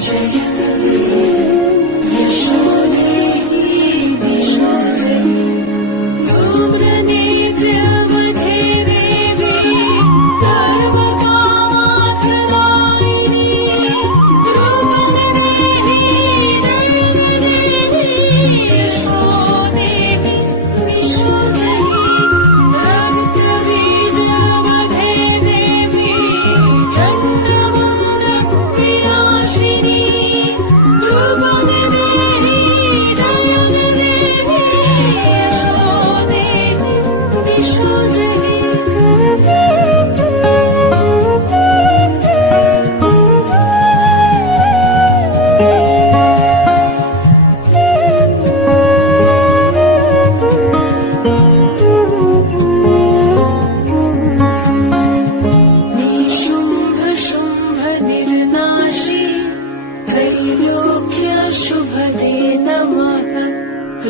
Taking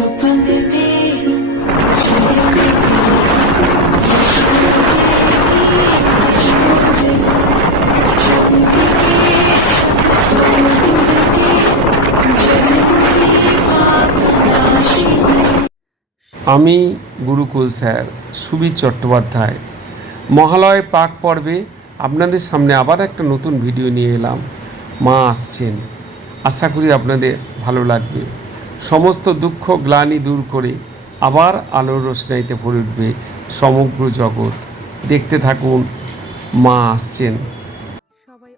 আমি Gurukul sir Subir Chattopadhyay. Mahalaya পাক পর্বে আপনাদের সামনে আবার একটা নতুন ভিডিও নিয়ে এলাম। মা আসছেন। আশা করি আপনাদের ভালো লাগবে। সমস্ত দুঃখ, গ্লানি দূর করে আবার আলোর রোশনাইতে ভরে উঠবে সমগ্র জগৎ। দেখতে থাকুন, মা আসছেন।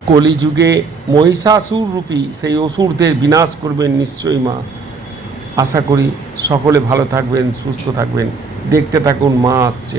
কলিযুগে মহিষাসুর রূপী সেই অসুরদের বিনাশ করবেন নিশ্চয়ই মা। আশা করি সকলে ভালো থাকবেন, সুস্থ থাকবেন। দেখতে থাকুন, মা আসছে